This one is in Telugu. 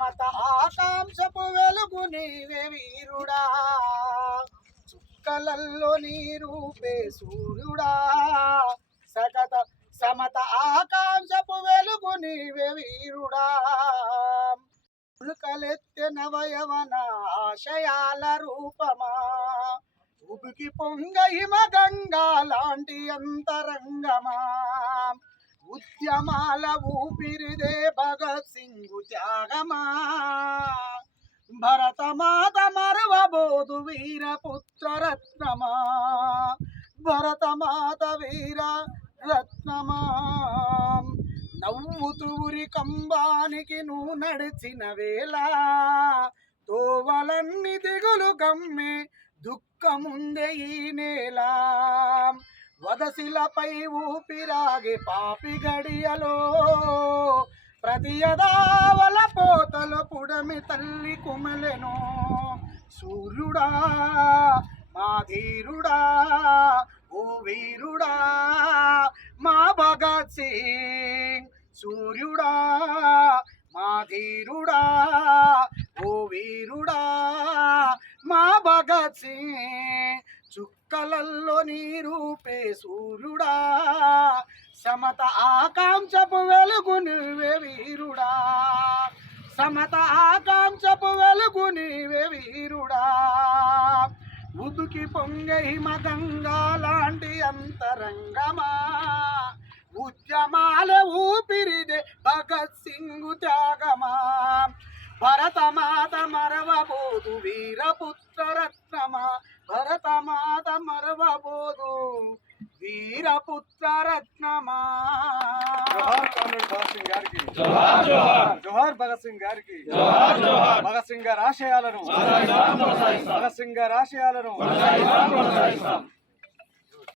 సమత ఆకాంక్షపు వెలుగు నీవే వీరుడా చుక్కలల్లో నీ రూపే సూర్యుడా సకత సమత ఆకాంక్షపు వెలుగు నీవే వీరుడా ఉల్కలెత్తె నవయవన ఆశయాల రూపమా ఉబికి పొంగ హిమ గంగా లాంటి అంతరంగమా ఉద్యమాల ఊపిరిదే భగత్ సింగ్ త్యాగమా భరతమాత మరువబోదు వీరపుత్ర రత్నమా భరతమాత వీర రత్నమా నవ్వుతూరి కంబానికి నువ్వు నడిచిన వేళ తోవలన్నీ దిగులు గమ్మే దుఃఖముందే ఈ నేల వదశిలపై ఊపిరాగే పాపి గడియలో ప్రతి యదావల పోతల పుడమి తల్లి కుమలెను సూర్యుడా మా ధీరుడా ఓ వీరుడా మా భగత్ సింగ్ సూర్యుడా మా ధీరుడా ఓ వీరుడా మా భగత్ సింగ్ చుక్కలల్లో నీ రూపే సూర్యుడా సమత ఆకాంక్షపు వెలుగు నీవే వీరుడా సమత ఆకాంక్షపు వెలుగు నీవే వీరుడా ఉబికి పొంగె హిమగంగా లాంటి అంతరంగమా ఉద్యమాల ఊపిరిదే భగత్ సింగ్ త్యాగమా భరతమాత మరవబోదు వీరపుత్ర రత్నమా భరతమాత మరవబోదు వీరపుత్ర రత్నమా జోహార్ భగత్ సింగ్ గారికి భగత్ సింగ్ గారి ఆశయాలను